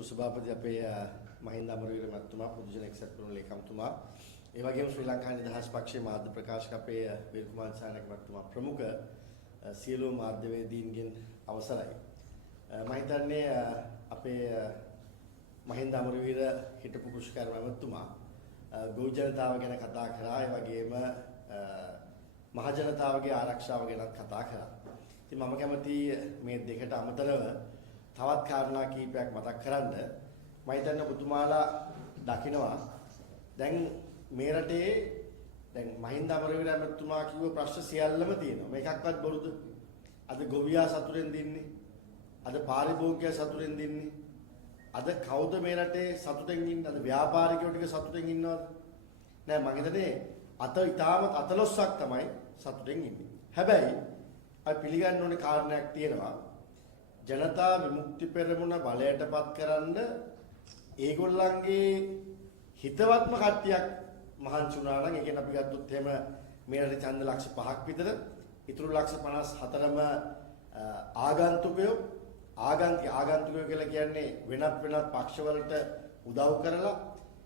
සුබ සභාපති අපේ මහින්ද අමරවීර මහත්මයා පොදු ජන එක්සත් පෙරමුණ ලේකම්තුමා ඒ වගේම ශ්‍රී ලංකා නිදහස් පක්ෂයේ මාධ්‍ය ප්‍රකාශක අපේ වීර කුමාර සානක මහත්මයා ප්‍රමුඛ සියලු මාධ්‍යවේදීන්ගෙන් අවසරයි මම හිතන්නේ අපේ මහින්ද අමරවීර හිටපු කෘෂිකාර මහත්මයා ගෝ ජනතාව ගැන කතා කරා ඒ වගේම මහ ජනතාවගේ ආරක්ෂාව ගැන කතා කරා. ඉතින් මම කැමති මේ දෙකට අමතරව තවත් කාරණා කීපයක් මතක් කරන්න. මම හිතන්නේ ඔබතුමාලා දකිනවා දැන් මේ රටේ දැන් මහින්ද අමරවීර මහත්මයා කිව්ව ප්‍රශ්න සියල්ලම තියෙනවා. මේකක්වත් බොරුද? අද ගොවියා සතුටෙන් දින්නේ. අද පාරිභෝගිකයා සතුටෙන් දින්නේ. අද කවුද මේ රටේ සතුටෙන් ඉන්නේ? අද ව්‍යාපාරිකයෝ ටික සතුටෙන් ඉන්නවද? නෑ මම හිතන්නේ ඉතාමත් අතලොස්සක් තමයි සතුටෙන් ඉන්නේ. හැබැයි අපි පිළිගන්න ඕනේ කාරණයක් තියෙනවා. ජනතා විමුක්ති පෙරමුණ බලයටපත් කරන්න ඒගොල්ලන්ගේ හිතවත්ම කට්ටියක් මහන්සි වුණා නම් ඒ කියන්නේ අපි ගත්තොත් එහෙම මේ රටේ ඡන්ද ලක්ෂ 5ක් විතර ඉතුරු ලක්ෂ 54ම ආගන්තුකයෝ කියලා කියන්නේ වෙනත් පක්ෂවලට උදව් කරලා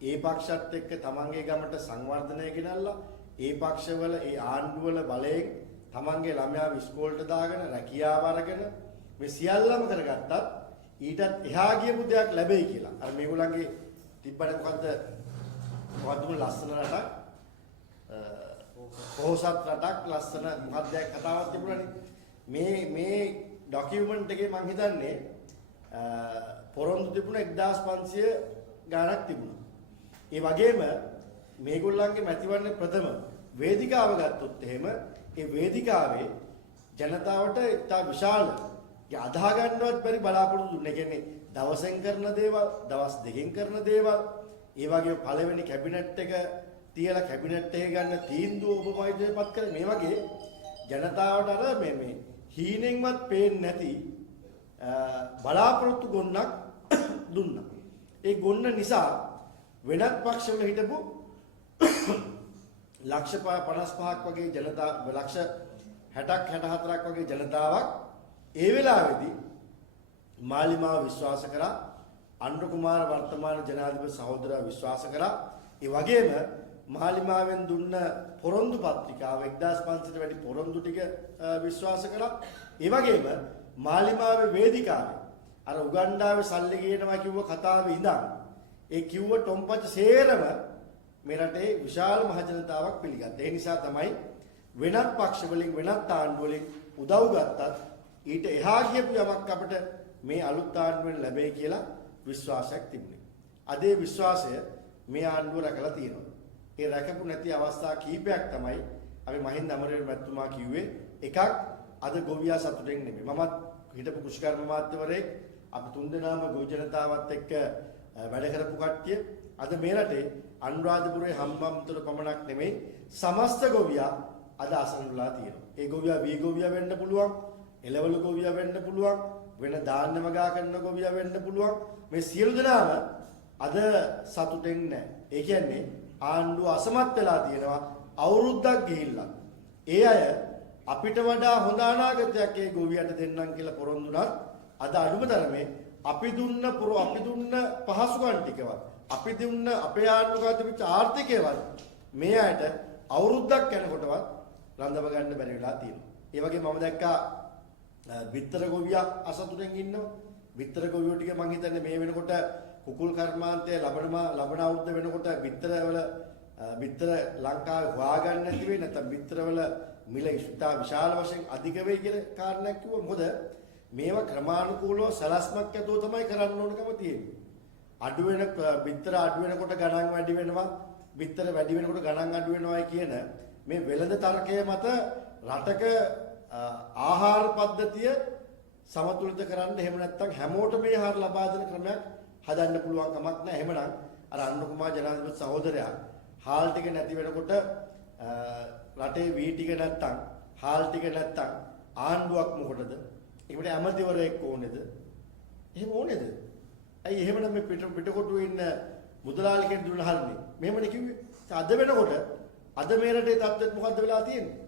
ඒ පක්ෂත් එක්ක තමන්ගේ ගමට සංවර්ධනය ගෙනල්ලා ඒ පක්ෂවල ඒ ආණ්ඩුවල බලයෙන් තමන්ගේ ළමයා ඉස්කෝලේට දාගෙන රැකියාව අරගෙන මේ සියල්ලම කරගත්තත් ඊටත් එහා ගියපු දෙයක් ලැබෙයි කියලා. අර මේගොල්ලන්ගේ තිබ්බට මොකද්ද ලස්සන රටක් පොහොසත් රටක් ලස්සන මොකක්ද කතාවක් තිබුණානේ. මේ ડોකියුමන්ට් එකේ මම හිතන්නේ පොරොන්දු තිබුණ 1500 ගාණක් තිබුණා. ඒ වගේම මේගොල්ලන්ගේ මැතිවරණ ප්‍රථම වේදිකාව ගත්තොත් එහෙම ඒ වේදිකාවේ ජනතාවට ඉතා විශාල අදා ගන්නවත් බැරි බලාපොරොත්තු දුන්නේ. ඒ කියන්නේ දවසෙන් කරන දේවල්, දවස් දෙකෙන් කරන දේවල්, ඒ වගේම පළවෙනි කැබිනට් එක තියලා කැබිනට් එක ගන්න තීන්දුව ඔබ ඉදිරිපත් කරේ මේ වගේ ජනතාවට අර මේ හීනෙන්වත් පේන්නේ නැති බලාපොරොත්තු ගොන්නක් දුන්නා. ඒ ගොන්න නිසා වෙනත් පක්ෂවල හිටපු ලක්ෂ 55ක් වගේ ලක්ෂ 60ක් 64ක් වගේ ජනතාවක් ඒ වෙලාවේදී මාලිමාව විශ්වාස කරා. අනුර කුමාර වර්තමාන ජනාධිපති සහෝදරයා විශ්වාස කරා. ඒ වගේම මාලිමාවෙන් දුන්න පොරොන්දු පත්‍රිකාව 1500ට වැඩි පොරොන්දු ටික විශ්වාස කරා. ඒ වගේම මාලිමාවේ වේදිකාවේ අර උගන්ඩාවේ සල්ලි ගේනවා කිව්ව කතාවේ ඉඳන් ඒ කිව්ව ටොම්පච සේරම මේ රටේ විශාල මහ ජනතාවක් පිළිගත්තා. ඒ නිසා තමයි වෙනත් පක්ෂ වලින් වෙනත් ආණ්ඩු වලින් උදව් ගත්තත් ඊට එහා ගියපු යමක් අපිට මේ අලුත් ආණ්ඩුවෙන් ලැබෙයි කියලා විශ්වාසයක් තිබුණේ. අද ඒ විශ්වාසය මේ ආණ්ඩුව රැකලා තියෙනවා. ඒ රැකපු නැති අවස්ථා කීපයක් තමයි අපි මහින්ද අමරවීර මහත්මයා කිව්වේ. එකක් අද ගොවියා සතුටෙන් නෙමෙයි. මමත් හිටපු කෘෂිකර්ම මාත්‍යවරයෙක් අපි තුන්දෙනාම ගොවි ජනතාවත් එක්ක වැඩ කරපු කට්ටිය. අද මේ රටේ අනුරාධපුරයේ හම්බන්තොට පමණක් නෙමෙයි සමස්ත ගොවියා අද අසරණලා තියෙනවා. ඒ ගොවියා වී ගොවියා වෙන්න පුළුවන්, එළවලු ගොවියා වෙන්න පුළුවන්, වෙන ධාන්‍ය වගා කරන ගොවියා වෙන්න පුළුවන්. මේ සියලු දෙනාම අද සතුටෙන් නැහැ. ඒ කියන්නේ ආණ්ඩුව අසමත් වෙලා තියෙනවා අවුරුද්දක් ගිහිල්ලා. ඒ අය අපිට වඩා හොඳ අනාගතයක් ඒ ගොවියට දෙන්නම් කියලා පොරොන්දුනත් අද අඩුම තරමේ අපි දුන්න පහසුකම් ටිකවත් අපි දුන්න අපේ ආණ්ඩුවකට තිබිච්ච ආර්ථිකයවත් මේ අයට අවුරුද්දක් යනකොටවත් රඳව ගන්න බැරි වෙලා තියෙනවා. ඒ වගේ මම දැක්කා විතර ගොවියා අසතුටෙන් ඉන්නවා. විතර ගොවියෝ ටික මං හිතන්නේ මේ වෙනකොට කුකුල් කර්මාන්තය ලබන අවුරුද්ද වෙනකොට විතර ලංකාවේ හොයාගන්න නැති වෙයි නැත්නම් විතරවල මිල ඉස්තා විශාල වශයෙන් අධික වෙයි කියලා කාරණයක් කිව්වා. මොකද මේවා ක්‍රමානුකූලව සලස්මක් ඇතුව තමයි කරන්න ඕනකම තියෙන්නේ. විතර අඩු වෙනකොට ගණන් වැඩි වෙනවා, විතර වැඩි වෙනකොට ගණන් අඩු වෙනවායි කියන මේ වෙළඳ තර්කය මත රටක ආහාර පද්ධතිය සමතුලිත කරන්න එහෙම නැත්නම් හැමෝටම මේ ආහාර ලබා දෙන ක්‍රමයක් හදන්න පුළුවන් කමක් නැහැ. එහෙමනම් අර අනුර කුමාර ජනාධිපති සහෝදරයා හාල් ටික නැති වෙනකොට රටේ වී ටික නැත්නම් හාල් ටික නැත්නම් ආණ්ඩුවක් මොකටද? ඒකට ඇමතිවරයෙක් ඕනේද? එහෙම ඕනේද? ඇයි එහෙමනම් මේ පිටකොටුවේ ඉන්න මුදලාලි කෙනෙක් දුන්න හරිනේ. මෙහෙමනේ කිව්වේ. අද වෙනකොට අද මේ රටේ තත්ත්වෙත් මොකද්ද වෙලා තියෙන්නේ?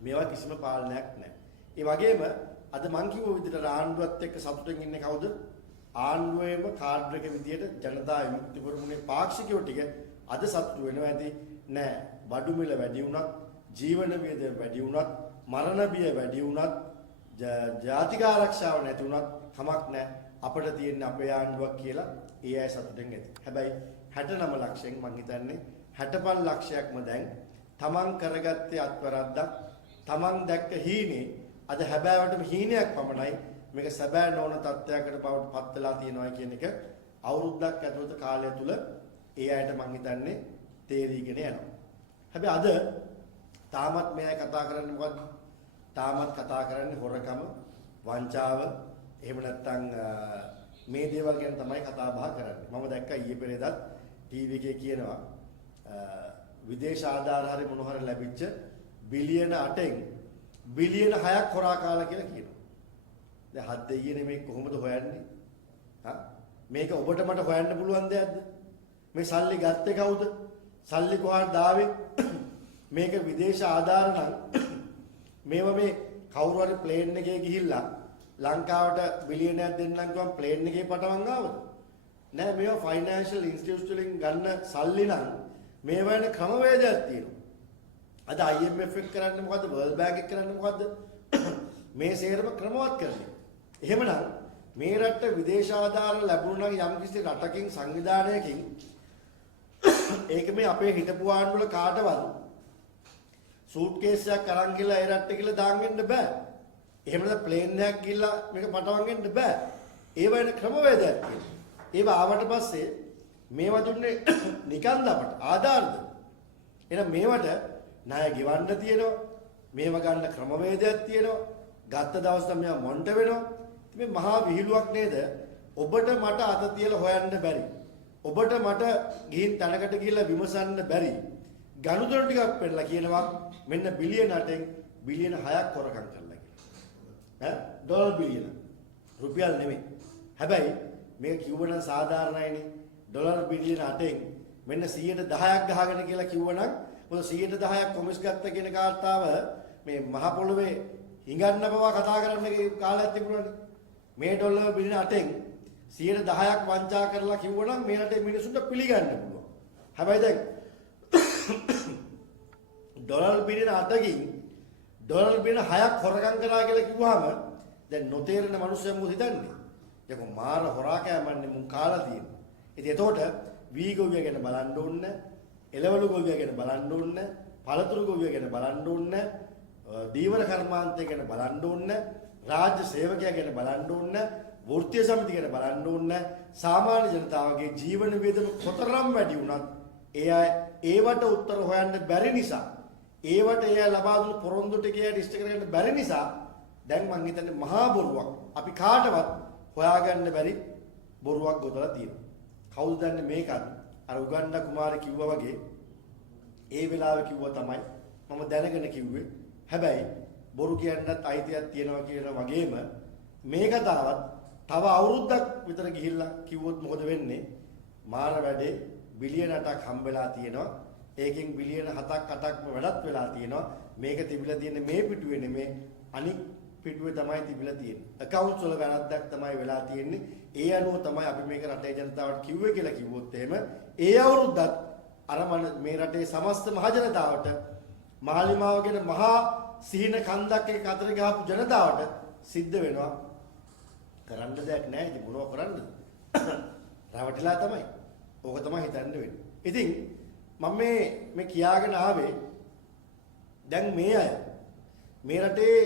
මේවා කිසිම පාලනයක් නැහැ. ඒ වගේම අද මං කිව්ව විදිහට ආණ්ඩුවත් එක්ක සතුටින් ඉන්නේ කවුද? ආණ්ඩුවේම කාඩ් එක විදියට ජනතා විමුක්ති පෙරමුණේ පාක්ෂිකයෝ ටික අද සතුටු වෙනවා ඇති නෑ බඩු මිල වැඩි වුණත් ජීවන වියදම් වැඩි වුණත් මරණ බිය වැඩි වුණත් ජාතික ආරක්ෂාව නැති වුණත් කමක් නෑ අපිට තියෙන අපේ ආණ්ඩුවක් කියලා ඒ අය සතුටෙන් ඇති. හැබැයි 69 ලක්ෂයෙන් මං හිතන්නේ 65 ලක්ෂයක්ම දැන් තමන් කරගත්තේ අත්වරද්දක් තමන් දැක්ක හීනේ අද හැබෑවටම හීනයක් පමණයි මේක සැබෑ නොවන තත්ත්වයකට බවට පත් වෙලා තියෙනවා කියන එක අවුරුද්දක් ඇතුළත කාලය තුල ඒ අයට මං හිතන්නේ තේරීගෙන යනවා. හැබැයි අද තාමත් මෙයා කතා කරන්නේ මොකද්ද? තාමත් කතා කරන්නේ හොරකම, වංචාව, එහෙම නැත්නම් මේ දේවල් ගැන තමයි කතා බහ කරන්නේ. මම දැක්කා ඊයේ පෙරේදත් ටීවී එකේ කියනවා විදේශ ආධාර හරි මොන හරි ලැබිච්ච බිලියන 8න් බිලියන 6ක් හොරා කාලා කියලා කියනවා. දැන් හත් දෙයියනේ මේ කොහොමද හොයන්නේ? මේක ඔබට මට හොයන්න පුළුවන් දෙයක්ද? මේ සල්ලි ගත්තේ කවුද? සල්ලි කොහාටද ආවේ? මේක විදේශ ආධාර නම් මේව මේ කවුරු හරි ප්ලේන් එකේ ගිහිල්ලා ලංකාවට බිලියනයක් දෙන්නම් කියවම් ප්ලේන් එකේ පටවන් ආවද? නෑ මේවා ෆයිනෑන්ෂල් ඉන්ස්ටිටියුට්ස් වලින් ගන්න සල්ලි නම් මේ වෙන ක්‍රමවේදයක් තියෙනවා. අද IMF එක කරන්නේ මොකද්ද? World Bank එක කරන්නේ මොකද්ද? මේ සේරම ක්‍රමවත් කරන්නේ. එහෙමනම් මේ රට විදේශ ආධාර ලැබුණා නම් යම්කිසි රටකින් සංවිධානයකින් ඒක මේ අපේ හිටපු ආණ්ඩුවල කාටවත් සූට්කේස් එකක් අරන් ගිහලා ඒ රටට ගිහලා දාන්න බෑ. එහෙම නැත්නම් ප්ලේන් එකක් ගිහලා මේක පටවන් ගන්න බෑ. ඒ වෙන ක්‍රමවේදයක් තියෙනවා. ඒව ආවට පස්සේ මේවා දුන්නේ නිකන්ද අපට ආධාරද? එහෙනම් මේවට ණය ගෙවන්න තියෙනවා. මේව ගන්න ක්‍රමවේදයක් තියෙනවා. ගත්ත දවස් මේවා මොන්ට වෙනවා. මේ මහා විහිළුවක් නේද? ඔබට මට අත තියලා හොයන්න බැරි. ඔබට මට ගිහින් තැනකට ගිහිල්ලා විමසන්න බැරි. ගනුදෙනු ටිකක් පෙන්නලා කියනවා මෙන්න බිලියන 8න් බිලියන 6ක් හොරකම් කරලා කියලා. ඩොලර් බිලියන. රුපියල් නෙමෙයි. හැබැයි මේක කිව්වනම් සාධාරණයිනේ. ඩොලර් බිලියන 8න් මෙන්න 110ක් ගහගෙන කියලා කිව්වනම් මොකද 110ක් කොමිස් ගත්ත කියන කාර්තාව මේ මහ පොළොවේ හිඟන්න බව කතා කරන්න කාලයක් තිබුණානේ. මේ ඩොලර් බිලියන 8න් 110ක් වංචා කරලා කිව්වනම් මේ රටේ මිනිසුන්ට පිළිගන්න පුළුවන්. හැබැයි දැන් ඩොලර් බිලියන 8කින් ඩොලර් බිලියන 6ක් හොරකම් කරා කියලා කිව්වහම දැන් නොතේරෙන මිනිස්සුන් මොකද හිතන්නේ? යකෝ මාර හොරා කෑමන්නේ මුන් කාලා තියෙනවා. ඉතින් එතකොට වී ගොවිය ගැන බලන්න ඕනේ, එළවලු ගොවිය ගැන බලන්න ඕනේ, පළතුරු ගොවිය ගැන බලන්න ඕනේ, දීවර කර්මාන්තය ගැන බලන්න ඕනේ, රාජ්‍ය සේවකයා ගැන බලන්න ඕනේ, වෘත්තීය සමිති ගැන බලන්න ඕනේ, සාමාන්‍ය ජනතාවගේ ජීවන වියදම කොතරම් වැඩි වුණත් ඒ අය ඒවට උත්තර හොයන්න බැරි නිසා, ඒවට ඒ ලබා දුන්නු පොරොන්දු ටිකේ ඉෂ්ට කරගන්න බැරි නිසා දැන් මං හිතන්නේ මහා බොරුවක් අපි කාටවත් හොයාගන්න බැරි බොරුවක් ගොතලා තියෙනවා. කවුද දන්නේ මේකත්? අර උගන්ඩා කුමාරය කිව්වා වගේ ඒ වෙලාවේ කිව්වා තමයි මම දැනගෙන කිව්වේ. හැබැයි බොරු කියන්නත් අයිතියක් තියෙනවා කියන වගේම මේ කතාවත් තව අවුරුද්දක් විතර ගිහිල්ලා කිව්වොත් මොකද වෙන්නේ? මාර වැඩේ බිලියන 8ක් හම්බෙලා තියෙනවා. ඒකෙන් බිලියන 7ක් 8ක්ම වැඩත් වෙලා තියෙනවා. මේක තිබිලා තියෙන්නේ මේ පිටුවේ නෙමේ අනික් පිටුවේ තමයි තිබිලා තියෙන්නේ. accounts වල වැරද්දක් තමයි වෙලා තියෙන්නේ. ඒ අනුව තමයි අපි මේක රටේ ජනතාවට කිව්වේ කියලා කිව්වොත් එහෙම ඒ අවුරුද්දත් අර මේ රටේ සමස්ත මහ ජනතාවට මාලිමාව ගැන මහා සිහින කන්දක් එක අතර ගහපු ජනතාවට සිද්ධ වෙනවා. කරන්න දෙයක් නැහැ. ඉතින් මොනව කරන්නද? රවටිලා තමයි. ඕක තමයි හිතන්න වෙන්නේ. ඉතින් මම මේ කියාගෙන ආවේ දැන් මේ අය මේ රටේ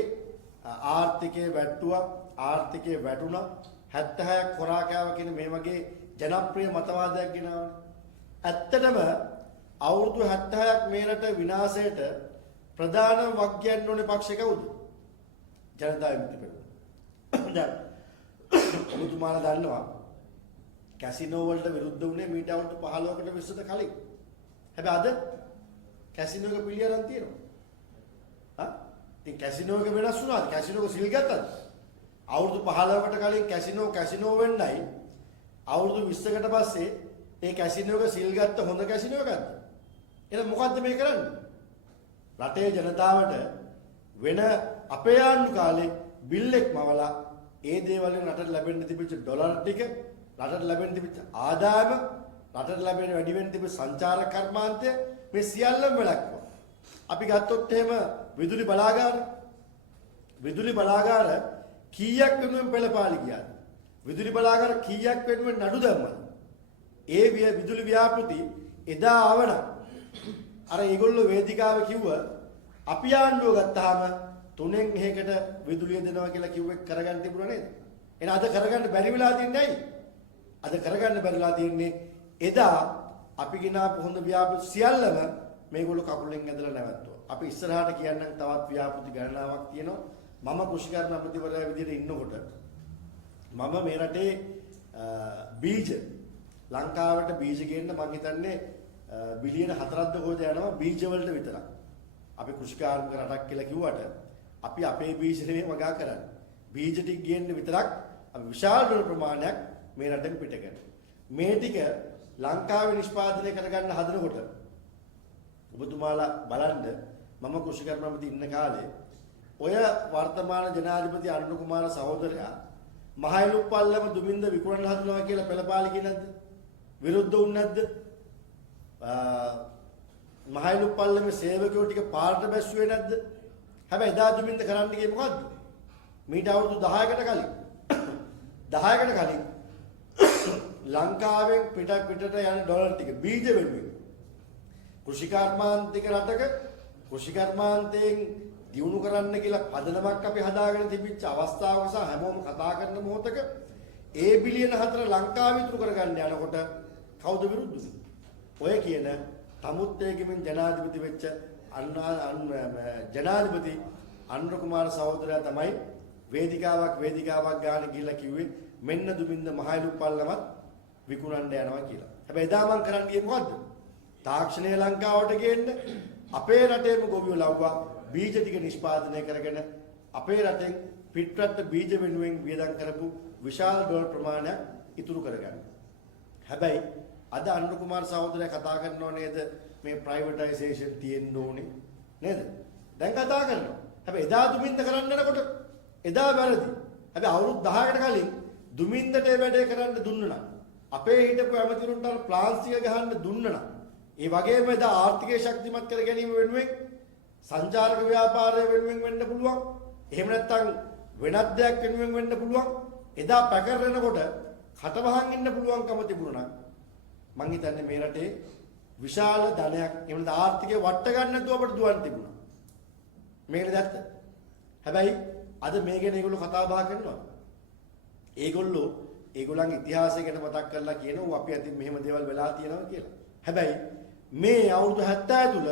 ආර්ථිකයේ වැටුවා, ආර්ථිකයේ වැටුණා, 76ක් හොරා කෑවා කියන මේ වගේ ජනප්‍රිය මතවාදයක් ගෙනාවා. ඇත්තටම අවුරුදු 76ක් මේ රට විනාශයට ප්‍රධාන වග්ගයන් ඕනේ පක්ෂ කවුද? ජනතා විමුක්ති පෙරමුණ. දැන් ඔබතුමාලා දන්නවා කැසිනෝ වලට විරුද්ධ වුණේ මීට අවුරුදු 15කට 20කට කලින්. හැබැයි අද කැසිනෝ එක පිළියරන් තියෙනවා. ඉතින් කැසිනෝ එක වෙනස් වුණාද? කැසිනෝ එක සිල් ගත්තද? අවුරුදු 15කට කලින් කැසිනෝ වෙන්නයි අවුරුදු 20කට පස්සේ ඒ කැසිනෝ එක සිල් ගත්ත හොඳ කැසිනෝ එකක්ද? එහෙනම් මොකද්ද මේ කරන්නේ? රටේ ජනතාවට වෙන අපේ ආණ්ඩු කාලේ බිල් එක් මවලා ඒ දේවල් වලින් රටට ලැබෙන්න තිබිච්ච ඩොලර් ටික, රටට ලැබෙන්න තිබිච්ච ආදායම, රටට ලැබෙන වැඩි වෙන්න තිබෙන සංචාර කර්මාන්තය මේ සියල්ලම වැළැක්වුවා. අපි ගත්තොත් එහෙම විදුලි බලාගාර කීයක් වෙනුවෙන් පෙළපාලි ගියාද? විදුලි බලාගාර කීයක් වෙනුවෙන් නඩු දැම්මද? ඒ විදුලි ව්‍යාපෘති එදා ආවනම් අර ඒගොල්ලෝ වේදිකාවේ කිව්ව අපි ආණ්ඩුව ගත්තාම 3න් 1කට විදුලිය දෙනවා කියලා කිව්වෙක් කරගන්න තිබුණා නේද? එහෙනම් අද කරගන්න බැරි වෙලා තියන්නේ ඇයි? අද කරගන්න බැරිලා තියන්නේ එදා අපි ගෙනාපු හොඳ ව්‍යාපෘති සියල්ලම මේගොල්ලෝ කකුලෙන් ඇදලා නැවැත්තුවා. අපි ඉස්සරහට කියන්නම් තවත් ව්‍යාපෘති ගණනාවක් තියෙනවා. මම කෘෂිකර්ම අමාත්‍යවරයා විදිහට ඉන්නකොට මම මේ රටේ බීජ ලංකාවට බීජ ගේන්න මම හිතන්නේ බිලියන 4ක්ද කොහෙද යනවා බීජ වලට විතරක්. අපි කෘෂිකාර්මික රටක් කියලා කිව්වට අපි අපේ බීජ නෙමෙයි වගා කරන්නේ. බීජ ටික ගේන්න විතරක් අපි විශාල ඩොලර් ප්‍රමාණයක් මේ රටෙන් පිට කරනවා. මේ ටික ලංකාවේ නිෂ්පාදනය කරගන්න හදනකොට ඔබතුමාලා බලන්න මම කෘෂිකර්ම අමාත්‍ය ඉන්න කාලේ ඔය වර්තමාන ජනාධිපති අනුර කුමාර සහෝදරයා මහයිලුප්පල්ලම දුමින්ද විකුණන්න හදනවා කියලා පෙළපාලි කියේ නැද්ද? විරුද්ධ වුනේ නැද්ද? මහයිලුප්පල්ලමේ සේවකයෝ ටික පාරට බැස්සුවේ නැද්ද? හැබැයි එදා දුමින්ද කරන්න ගියේ මොකද්ද? මීට අවුරුදු 10කට කලින් ලංකාවෙන් පිටට යන ඩොලර් ටික බීජ වෙනුවෙන් කෘෂිකර්මාන්තික රටක කෘෂිකර්මාන්තයෙන් දියුණු කරන්න කියලා පදනමක් අපි හදාගෙන තිබිච්ච අවස්ථාවක සහ හැමෝම කතා කරන මොහොතක ඒ බිලියන 4 ලංකාව ඉතුරු කරගන්න යනකොට කවුද විරුද්ධ? ඔය කියන තමුත්තේගෙමින් ජනාධිපති වෙච්ච ජනාධිපති අනුර කුමාර සහෝදරයා තමයි වේදිකාවක් ගාන ගිහිල්ලා කිව්වේ මෙන්න දුමින්ද මහයිලුප්පල්ලමත් විකුණන්න යනවා කියලා. හැබැයි එදා මම කරන්න ගියේ මොකද්ද? තාක්ෂණය ලංකාවට ගේන්න අපේ රටේම ගොවියෝ ලව්වා බීජ ටික නිෂ්පාදනය කරගෙන අපේ රටෙන් පිටරට බීජ වෙනුවෙන් වියදම් කරපු විශාල ඩොලර් ප්‍රමාණයක් ඉතුරු කරගන්න. හැබැයි අද අනුර කුමාර සහෝදරයා කතා කරනව නේද මේ ප්‍රයිවටයිසේෂන් තියෙන්න ඕනේ නේද? දැන් කතා කරනවා. හැබැයි එදා දුමින්ද කරන්න යනකොට එදා වැරදි. හැබැයි අවුරුදු 10කට කලින් දුමින්දට ඒ වැඩේ කරන්න දුන්නා නම් අපේ හිටපු ඇමතිවරුන්ට ප්ලාන්ස් ටික ගහන්න දුන්නා නම් ඒ වගේම එදා ආර්ථිකය ශක්තිමත් කර ගැනීම වෙනුවෙන් සංචාරක ව්‍යාපාරය වෙනුවෙන් වෙන්න පුළුවන්. එහෙම නැත්නම් වෙනත් දෙයක් වෙනුවෙන් වෙන්න පුළුවන්. එදා පැකරනකොට කටවහන් ඉන්න පුළුවන්කම තිබුණා නම් මං හිතන්නේ මේ රටේ විශාල ධනයක් එහෙම නැත්නම් ආර්ථිකය වට ගන්න නැතුව අපිට දුවන් තිබුණා. මේකද ඇත්ත. හැබැයි අද මේ ගැන ඒගොල්ලෝ කතා බහ කරනවා. ඒගොල්ලන්ගේ ඉතිහාසය ගැන මතක් කරලා කියනවා අපි අතින් මෙහෙම දේවල් වෙලා තියෙනවා කියලා. හැබැයි මේ අවුරුදු 70 තුල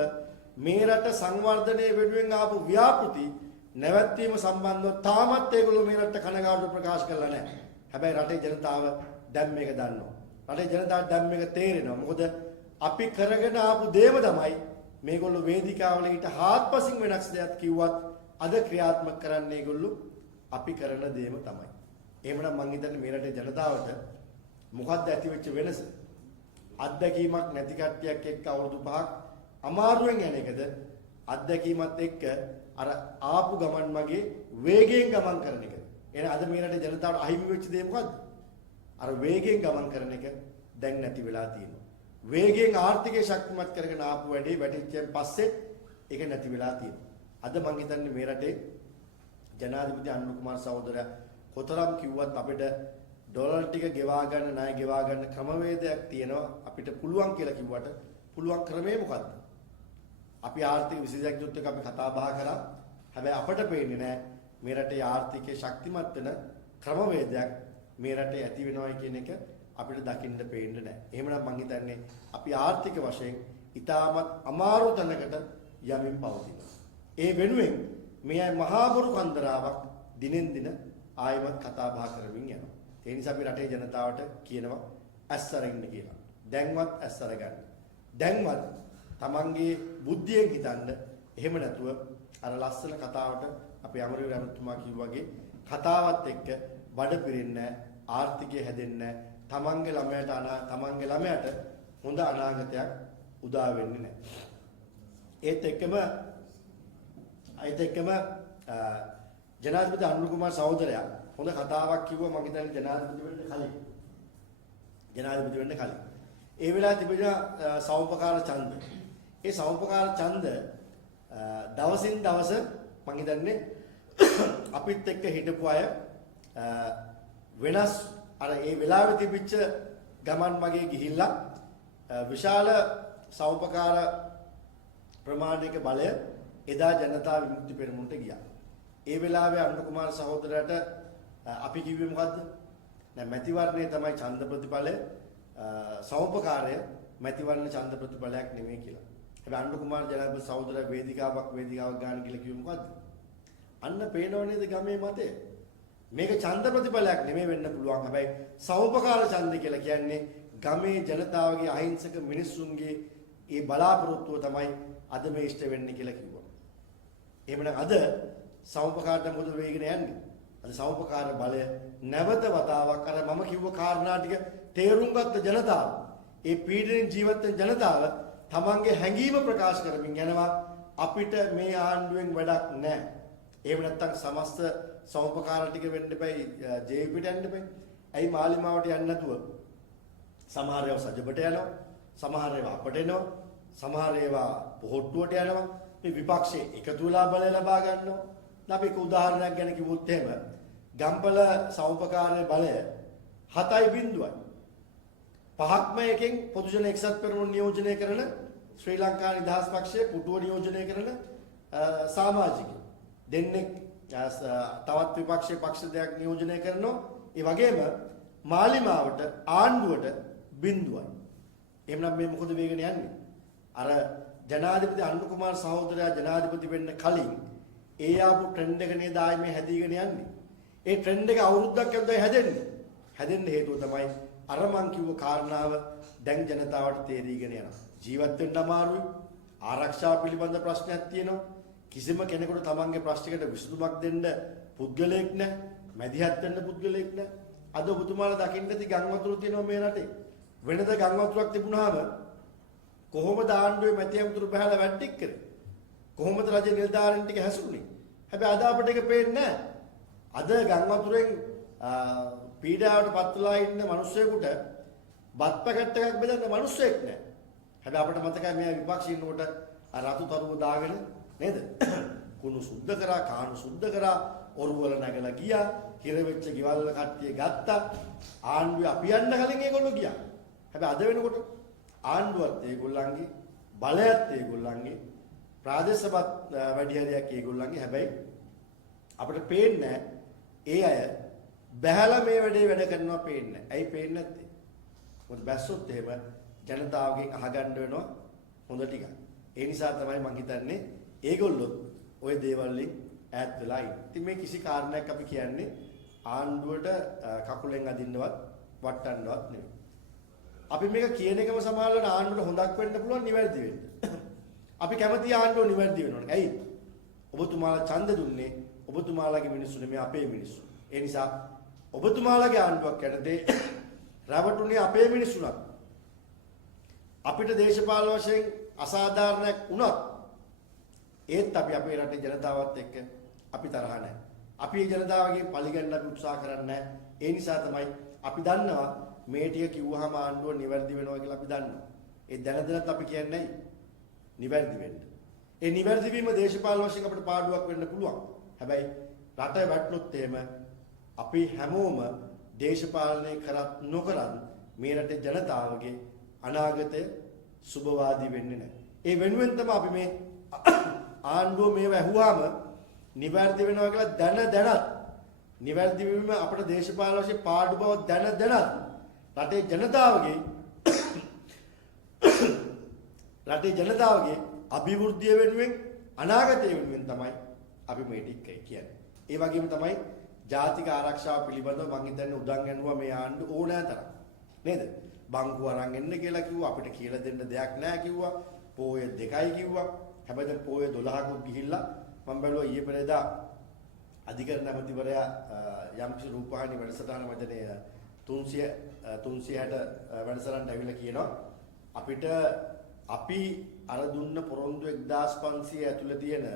මේ රට සංවර්ධනයේ වෙනුවෙන් ආපු ව්‍යාපෘති නැවැත්වීම සම්බන්ධව තාමත් ඒගොල්ලෝ මේ රට කනගාටු ප්‍රකාශ කරලා නැහැ. හැබැයි රටේ ජනතාව දැන් මේක දන්නවා. රටේ ජනතාවට දැන් මේක තේරෙනවා. මොකද අපි කරගෙන ආපු දේම තමයි මේගොල්ලෝ වේදිකාවල ඊට හාත්පසින් වෙනස් දෙයක් කිව්වත් අද ක්‍රියාත්මක කරන්නේ ඒගොල්ලෝ අපි කරන දේම තමයි. එහෙමනම් මං හිතන්නේ මේ රටේ ජනතාවට මොකක්ද ඇති වෙච්ච වෙනස? අත්දැකීමක් නැති කට්ටියක් එක්ක අවුරුදු 5ක් අමාරුවෙන් යන එකද අත්දැකීමත් එක්ක අර ආපු ගමන් මගේ වේගයෙන් ගමන් කරන එකද? එහෙනම් අද මේ රටේ ජනතාවට අහිමි වෙච්ච දේ මොකද්ද? අර වේගයෙන් ගමන් කරන එක දැන් නැති වෙලා තියෙනවා. වේගයෙන් ආර්ථිකය ශක්තිමත් කරගෙන ආපු වැඩේ වැටිච්චෙන් පස්සේ ඒක නැති වෙලා තියෙනවා. අද මං හිතන්නේ මේ රටේ ජනාධිපති අනුර කුමාර සහෝදරයා කොතරම් කිව්වත් අපිට ඩොලර් ටික ගෙවා ගන්න ණය ගෙවා ගන්න ක්‍රමවේදයක් තියෙනවා. අපිට පුළුවන් කියලා කිව්වට පුළුවන් ක්‍රමය මොකද්ද? අපි ආර්ථික විශේෂඥයොත් එක්ක අපි කතා බහ කරා. හැබැයි අපට පේන්නේ නැහැ මේ රටේ ආර්ථිකයේ ශක්තිමත් වෙන ක්‍රමවේදයක් මේ රටේ ඇති වෙනවයි කියන එක අපිට දකින්න පේන්නේ නැහැ. එහෙමනම් මං හිතන්නේ අපි ආර්ථික වශයෙන් ඉතාමත් අමාරු තැනකට යමින් පවතිනවා. ඒ වෙනුවෙන් මේ මහා බොරු කන්දරාවක් දිනෙන් දින ආයමත් කතා බහ කරමින් යනවා. ඒ නිසා අපි රටේ ජනතාවට කියනවා ඇස්සර ඉන්න කියලා. දැන්වත් ඇස්සර ගන්න. දැන්වත් තමන්ගේ බුද්ධියෙන් හිතන්න. එහෙම නැතුව අර ලස්සන කතාවට අපේ අමරවීර අමතුමා කිව්වාගේ කතාවත් එක්ක බඩ පිරෙන්නේ ආර්ථිකය හැදෙන්නේ තමන්ගේ ළමයට හොඳ අනාගතයක් උදා වෙන්නේ නැහැ. ඒත් එක්කම ජනාධිපති අනුර කුමාර සහෝදරයා හොඳ කතාවක් කිව්වා මම හිතන්නේ ජනාධිපති වෙන්න කලින්. ජනාධිපති වෙන්න කලින්. ඒ වෙලාවේ තිබුණා සෞපකාර ඡන්ද. ඒ සෞපකාර ඡන්ද දවසින් දවස මම හිතන්නේ අපිත් එක්ක හිටපු අය වෙනස් අර ඒ වෙලාවේ තිබිච්ච ගමන් මගේ ගිහිල්ලා විශාල සෞපකාර ප්‍රමාණික බලය එදා ජනතා විමුක්ති පෙරමුණට ගියා. ඒ වෙලාවේ අනුර කුමාර සහෝදරයාට අපි කිව්වේ මොකද්ද? දැන් මැතිවරණය තමයි ඡන්ද ප්‍රතිඵලය සෞපකාරය මැතිවරණ ඡන්ද ප්‍රතිඵලයක් නෙමෙයි කියලා. හැබැයි අනුර කුමාර ජනාධිපති සහෝදරයා වේදිකාවක් ගන්න කියලා කිව්වේ මොකද්ද? අන්න පේනව නේද ගමේ මතය? මේක ඡන්ද ප්‍රතිඵලයක් නෙමෙයි වෙන්න පුළුවන්. හැබැයි සෞපකාර ඡන්ද කියලා කියන්නේ ගමේ ජනතාවගේ අහිංසක මිනිස්සුන්ගේ ඒ බලාපොරොත්තුව තමයි අද මේ ඉෂ්ට වෙන්නේ කියලා කිව්වා. එහෙමනම් අද සෞපකාරට මොකද වෙගෙන යන්නේ? අද සෞපකාර බලය නැවත වතාවක් අර මම කිව්ව කාරණා ටික තේරුම් ගත්ත ජනතාව, ඒ පීඩනෙන් ජීවත් වෙන ජනතාව තමන්ගේ හැඟීම ප්‍රකාශ කරමින් යනවා අපිට මේ ආණ්ඩුවෙන් වැඩක් නැහැ. එහෙම නැත්නම් සමස්ත සෞපකාර ටික වෙන්න එපයි, ජේපීට යන්න එපයි. ඇයි මාලිමාවට යන්නේ නැතුව? සමහර ඒවා සජබට යනවා, සමහර ඒවා අපට එනවා, සමහර ඒවා පොහොට්ටුවට යනවා. මේ විපක්ෂයේ එකතු වෙලා බලය ලබා ගන්නවා. අපි එක උදාහරණයක් ගැන කිව්වොත් එහෙම ගම්පල සෞපකාරයේ බලය 7.0යි. 5ක්ම එකෙන් පොදු ජන එක්සත් පෙරමුණ නියෝජනය කරන ශ්‍රී ලංකා නිදහස් පක්ෂයේ පුටුව නියෝජනය කරන සමාජිකයෝ දෙන්නෙක් තවත් විපක්ෂයේ පක්ෂ දෙයක් නියෝජනය කරනවා. ඒ වගේම මාලිමාවට ආණ්ඩුවට 0යි. එහෙනම් මේ මොකද වෙගෙන යන්නේ? අර ජනාධිපති අනුර කුමාර සහෝදරයා ජනාධිපති වෙන්න කලින් ඒ ආපු ට්‍රෙන්ඩ් එක නේද ආයේ මේ හැදීගෙන යන්නේ. ඒ ට්‍රෙන්ඩ් එක අවුරුද්දක් යද්දී හැදෙන්නේ. හැදෙන්න හේතුව තමයි අර මං කිව්ව කාරණාව දැන් ජනතාවට තේරීගෙන යනවා. ජීවත් වෙන්න අමාරුයි. ආරක්ෂාව පිළිබඳ ප්‍රශ්නයක් තියෙනවා. කිසිම කෙනෙකුට තමන්ගේ ප්‍රශ්නයකට විසඳුමක් දෙන්න පුද්ගලයෙක් නැහැ. මැදිහත් වෙන්න පුද්ගලයෙක් නැහැ. අද ඔබතුමාලා දකින්න ඇති ගම් වතුර තියෙනවා මේ රටේ. වෙනද ගම් වතුරක් තිබුණාම කොහොමද ආණ්ඩුවේ මැති ඇමතුරු බහලා වැට්ටික් කරේ? කොහොමද රජ නිලධාරීන් ටික හැසුරුනේ? හැබැයි අද අපිට ඒක පේන්නේ නැහැ. අද ගම් වතුරෙන් පීඩාවට පත් වෙලා ඉන්න මිනිස්සුෙකුට බත් පැකට් එකක් බෙදන්න මිනිස්සෙක් නැහැ. හැබැයි අපිට මතකයි මේ විපක්ෂී ඉන්නකොට රතු තරුව දාගෙන නේද? කුණු සුද්ධ කරා, කාණු සුද්ධ කරා, ඔරුවල නැගලා ගියා, හිර වෙච්ච ගෙවල් වල කට්ටිය ගත්තා. ආණ්ඩුවේ අපි යන්න කලින් ඒගොල්ලෝ ගියා. හැබැයි අද වෙනකොට ආණ්ඩුවත් ඒගොල්ලන්ගේ, බලයත් ඒගොල්ලන්ගේ, ප්‍රාදේශ සභා වැඩිහරියක් ඒගොල්ලන්ගේ. හැබැයි අපිට පේන්නේ ඒ අය බහැලා මේ වැඩ කරනවා පේන්නේ. ඇයි පේන්නේ නැත්තේ? මොකද බැස්සොත් එහෙම ජනතාවගෙන් අහගන්න වෙනවා හොඳ ටිකක්. ඒ නිසා තමයි මම හිතන්නේ ඒගොල්ලෝ ওই දේවල් වලින් ඈත් වෙලා ඉන්නේ. ඉතින් මේ කිසි කාරණයක් අපි කියන්නේ ආණ්ඩුවට කකුලෙන් අදින්නවත් වට්ටන්නවත් නෙවෙයි. අපි මේක කියන එකම සමානලට ආණ්ඩුවට හොඳක් වෙන්න පුළුවන්, නිවැරදි වෙන්න. අපි කැමති ආණ්ඩුව නිවැරදි වෙන්න ඕනේ. ඇයි? ඔබතුමාලා ඡන්ද දුන්නේ ඔබතුමාලාගේ මිනිස්සු නෙමෙයි අපේ මිනිස්සු. ඒ නිසා ඔබතුමාලාගේ ආණ්ඩුවක් යටතේ රැවටුනේ අපේ මිනිස්සුණක්. අපිට දේශපාලන වශයෙන් අසාධාරණයක් වුණත් ඒත් අපි අපේ රටේ ජනතාවත් එක්ක අපි තරහ නැහැ. අපි මේ ජනතාවගේ පරිගණන අපි උත්සාහ කරන්නේ නැහැ. ඒ නිසා තමයි අපි දන්නවා මේ ටික කිව්වහම ආණ්ඩුව නිවැරදි වෙනවා කියලා අපි දන්නවා. ඒ දැනදැනත් අපි කියන්නේ නිවැරදි වෙන්න. ඒ නිවැරදි වීම දේශපාලන වශයෙන් අපිට පාඩුවක් වෙන්න පුළුවන්. හැබැයි රට වැටුනොත් එහෙම අපි හැමෝම දේශපාලනය කරත් නොකරත් මේ රටේ ජනතාවගේ අනාගතය සුබවාදී වෙන්නේ නැහැ. ඒ වෙනුවෙන් තමයි අපි මේ ආණ්ඩුව මේව ඇහුවාම නිවැරදි වෙනවා කියලා දැනත් නිවැරදි වීම අපේ දේශපාලන වශයෙන් පාඩු බව දැනත් රටේ ජනතාවගේ අභිවෘද්ධිය වෙනුවෙන් අනාගතය වෙනුවෙන් තමයි අපි මේ ටික කියන්නේ. ඒ වගේම තමයි ජාතික ආරක්ෂාව පිළිබඳව මම හිතන්නේ උදන් යනවා මේ ආණ්ඩුව ඕනෑතරම්. නේද? බංකුව අරන් එන්න කියලා කිව්වා, අපිට කියලා දෙන්න දෙයක් නැහැ කිව්වා. පෝය 2යි කිව්වා. හැබැයි දැන් පෝය 12කුත් ගිහිල්ලා මම බැලුවා ඊයේ පෙරේදා අධිකරණ ඇමතිවරයා යම්කිසි රූපවාහිනී වැඩසටහන මැදනේ 360 වැඩසටහනට ඇවිල්ලා කියනවා අපිට අපි අර දුන්න පොරොන්දු 1500 ඇතුළේ තියෙන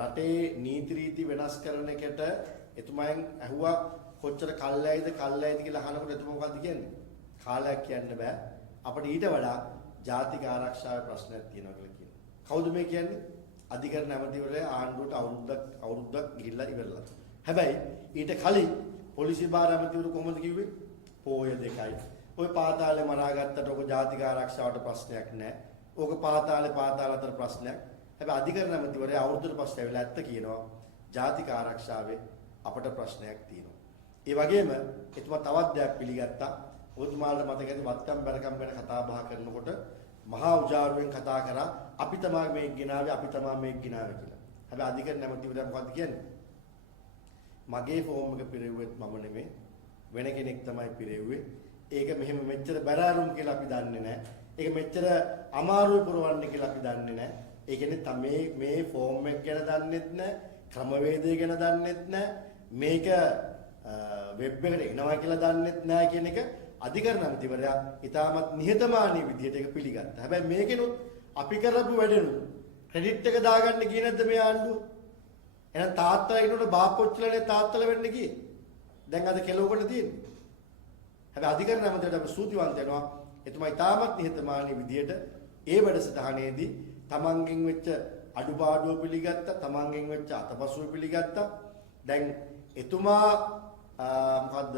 රටේ නීති රීති වෙනස් කරන එකට එතුමයන් ඇහුවා කොච්චර කල්යයිද කියලා අහනකොට එතුමා මොකද්ද කියන්නේ? කාලයක් කියන්න බෑ. අපිට ඊට වඩා ජාතික ආරක්ෂාවේ ප්‍රශ්නයක් තියෙනවා කියලා කියනවා. කවුද මේ කියන්නේ? අධිකරණ ඇමතිවරයා ආණ්ඩුවට අවුරුද්දක් ගිහිල්ලා ඉවරලා. හැබැයි ඊට කලින් පොලිසිය භාර ඇමතිවරු කොහොමද කිව්වේ? පෝය 2යි. ඔය පාතාලේ මරාගත්තට ඔක ජාතික ආරක්ෂාවට ප්‍රශ්නයක් නෑ. ඕක පාතාල අතර ප්‍රශ්නයක්. හැබැයි අධිකරණ ඇමතිවරයා අවුරුද්දකට පස්සේ ඇවිල්ලා ඇත්ත කියනවා. ජාතික ආරක්ෂාවේ අපට ප්‍රශ්නයක් තියෙනවා. ඒ වගේම එතුමා තවත් දෙයක් පිළිගත්තා. ඔබතුමාලට මතක ඇති වත්කම් බැරකම් ගැන කතා බහ කරනකොට මහා උජාරුවෙන් කතා කරා අපි තමයි මේක ගෙනාවේ කියලා. හැබැයි අධිකරණ ඇමතිවරයා මොකද්ද කියන්නේ? මගේ ෆෝම් එක පිරෙව්වෙත් මම නෙමෙයි වෙන කෙනෙක් තමයි පිරෙව්වේ. ඒක මෙහෙම මෙච්චර බැරාරුම් කියලා අපි දන්නේ නැහැ. ඒක මෙච්චර අමාරුයි පුරවන්නේ කියලා අපි දන්නේ නැහැ. ඒ කියන්නේ මේ ෆෝම් එක ගැන දන්නෙත් නැහැ. ක්‍රමවේදය ගැන දන්නෙත් නැහැ. මේක වෙබ් එකට එනවා කියලා දන්නෙත් නැහැ කියන එක අධිකරණ ඇමතිවරයා ඉතාමත් නිහතමානී විදිහට ඒක පිළිගත්තා. හැබැයි මේකෙනුත් අපි කරපු වැඩෙනුත් ක්‍රෙඩිට් එක දාගන්න ගියේ නැද්ද මේ ආණ්ඩුව? එහෙනම් තාත්තලා ඉන්නකොට බාප්පොච්චිලානේ තාත්තලා වෙන්න ගියේ. දැන් අද කෙලවකට තියෙන්නේ. හැබැයි අධිකරණ ඇමතිවරයාට අපි සූතිවන්ත වෙනවා. එතුමා ඉතාමත් නිහතමානී විදිහට ඒ වැඩසටහනේදී තමන්ගෙන් වෙච්ච අඩුපාඩුව පිළිගත්තා, තමන්ගෙන් වෙච්ච අතපසුව පිළිගත්තා. දැන් එතුමා මොකද්ද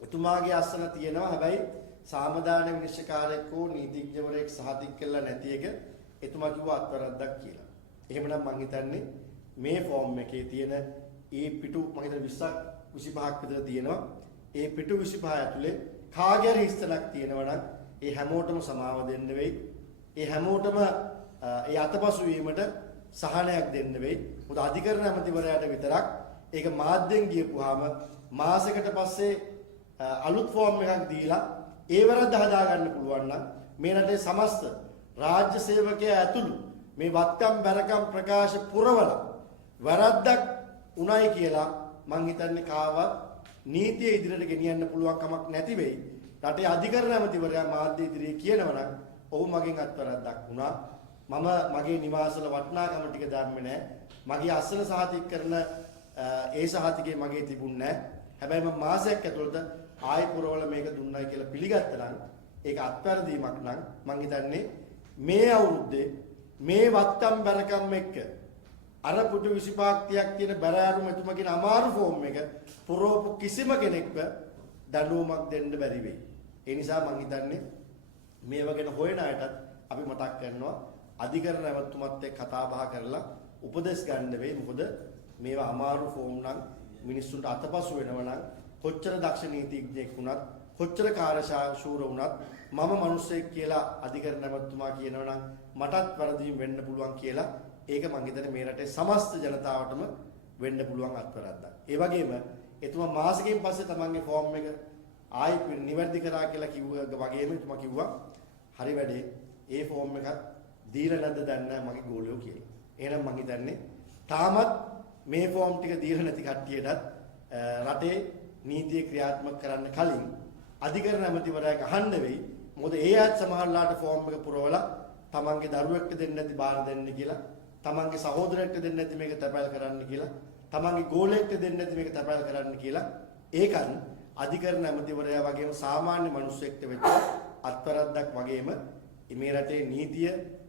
එතුමාගේ අස්සන තියෙනවා. හැබැයි සාමදාන විනිශ්චයකාරයෙක් හෝ නීතිඥවරයෙක් සහතික කළා නැති එක එතුමා කිව්වා අත්වරද්දක් කියලා. එහෙමනම් මං හිතන්නේ මේ ෆෝම් එකේ තියෙන ඒ පිටු මම හිතන්නේ 20ක් 25ක් විතර තියෙනවා. ඒ පිටු 25 ඇතුලේ කාගේ හරි හිස්තනක් තියෙනවා නම් ඒ හැමෝටම සමාව දෙන්න වෙයි. ඒ හැමෝටම ඒ අතපසු වීමට සහනයක් දෙන්න වෙයි. මොකද අධිකරණ ඇමතිවරයාට විතරක් ඒක මාධ්‍යෙන් ගියපුවාම මාසයකට පස්සේ අලුත් ෆෝම් එකක් දීලා ඒ වරද්ද හදා ගන්න පුළුවන් නම් මේ රටේ සමස්ත රාජ්‍ය සේවකයා ඇතුළු මේ වත්කම් බැරකම් ප්‍රකාශ පුරවල වරද්දක් උණයි කියලා මං හිතන්නේ කාවත් නීතිය ඉදිරියට ගෙනියන්න පුළුවන් කමක් නැති වෙයි. රටේ අධිකරණ ඇමතිවරයා මාධ්‍ය ඉදිරියේ කියනවා නම් ඔහු මගෙන් අත්වරද්දක් වුණා. මම මගේ නිවාසවල වටිනාකම ටික දැම්මේ නැහැ. මගේ අස්සන සහතික කරන ඒ සහතිකේ මගේ තිබුණේ නැහැ. හැබැයි මම මාසයක් ඇතුළත ආයි පුරවල මේක දුන්නයි කියලා පිළිගත්තා නම් ඒක අත්වැරදීමක් නම් මං හිතන්නේ මේ අවුරුද්දේ මේ වත්කම් බැරකම් එක්ක අර පුටු 25ක් 30ක් තියෙන බැරෑරුම එතුමා අමාරු ෆෝම් එක පුරවපු කිසිම කෙනෙක්ව දඬුවමක් දෙන්න බැරි වෙයි. ඒ නිසා මං හිතන්නේ මේව ගැන හොයන අයටත් අපි මතක් කරනවා අධිකරණ ඇමතුමත් එක්ක කතා බහ කරලා උපදෙස් ගන්න වෙයි. මොකද මේවා අමාරු ෆෝම් නම් මිනිස්සුන්ට අතපසු වෙනවා නම් කොච්චර දක්ෂ නීතිඥයෙක් වුණත් කොච්චර කාර්යශූර වුණත් මම මිනිස්සෙක් කියලා අධිකරණ ඇමතුමා කියනවා නම් මටත් වැරදීම් වෙන්න පුළුවන් කියලා ඒක මං හිතන්නේ මේ රටේ සමස්ත ජනතාවටම වෙන්න පුළුවන් අත්වරද්දක්. ඒ වගේම එතුමා මාසෙකින් පස්සේ තමන්ගේ ෆෝම් එක ආයි නිවැරදි කරා කියලා කිව්වා වගේම එතුමා කිව්වා හරි වැඩේ ඒ ෆෝම් එකත් දීලා නැද්ද දන්නේ නැහැ මගේ ගෝලියෝ කියලා. එහෙනම් මං හිතන්නේ තාමත් මේ ෆෝම් ටික දීලා නැති කට්ටියටත් රටේ නීතිය ක්‍රියාත්මක කරන්න කලින් අධිකරණ ඇමතිවරයාට අහන්න වෙයි. මොකද ඒ අයත් සමහරලාට ෆෝම් එක පුරවලා තමන්ගේ දරුවෙක්ට දෙන්න නැති බාර දෙන්න කියලා, තමන්ගේ සහෝදරයෙක්ට දෙන්න නැති මේක තැපැල් කරන්න කියලා, තමන්ගේ ගෝලයෙක්ට දෙන්න නැති මේක තැපැල් කරන්න කියලා ඒකන් අධිකරණ ඇමතිවරයා වගේම සාමාන්‍ය මිනිස්සෙක්ට වෙච්ච අත්වරද්දක් වගේම මේ රටේ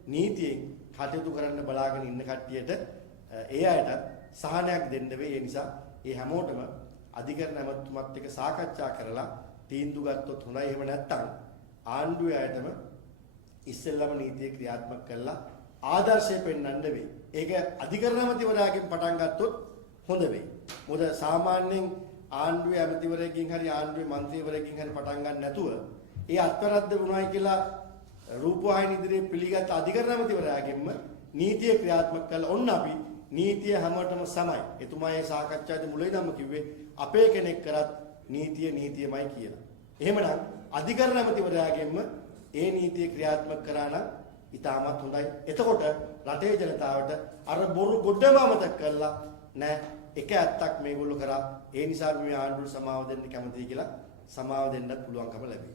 නීතියෙන් කටයුතු කරන්න බලාගෙන ඉන්න කට්ටියට ඒ අයට සහනයක් දෙන්න වෙයි. ඒ නිසා ඒ හැමෝටම අධිකරණ ඇමතුමත් එක්ක සාකච්ඡා කරලා තීන්දුව ගත්තොත් හොඳයි. එහෙම නැත්නම් ආණ්ඩුවේ අයටම ඉස්සෙල්ලම නීතිය ක්‍රියාත්මක කරලා ආදර්ශය පෙන්වන්න වෙයි. ඒක අධිකරණ ඇමතිවරයාගෙන් පටන් ගත්තොත් හොඳ වෙයි. මොකද සාමාන්‍යයෙන් ආණ්ඩුවේ ඇමතිවරයෙක්ගෙන් හරි ආණ්ඩුවේ මන්ත්‍රීවරයෙක්ගෙන් හරි පටන් ගන්න නැතුව ඒ අත්වැරද්ද වුණායි කියලා රූපවාහිනී ඉදිරියේ පිළිගත් අධිකරණ ඇමතිවරයාගෙන්ම නීතිය ක්‍රියාත්මක කළා. ඔන්න අපි නීතිය හැමෝටම සමයි. එතුමා මේ සාකච්ඡාවේ මුලින්ම කිව්වේ අපේ කෙනෙක් කරත් නීතියමයි කියලා. එහෙමනම් අධිකරණ ඇමතිවරයාගෙන්ම ඒ නීතිය ක්‍රියාත්මක කරා නම් ඉතාමත් හොඳයි. එතකොට රටේ ජනතාවට අර බොරු ගොඩම අමතක කරලා නෑ එක ඇත්තක් මේගොල්ලෝ කරා. ඒ නිසා මේ ආණ්ඩුවට සමාව දෙන්න කැමතියි කියලා සමාව දෙන්නත් පුළුවන්කම ලැබෙයි.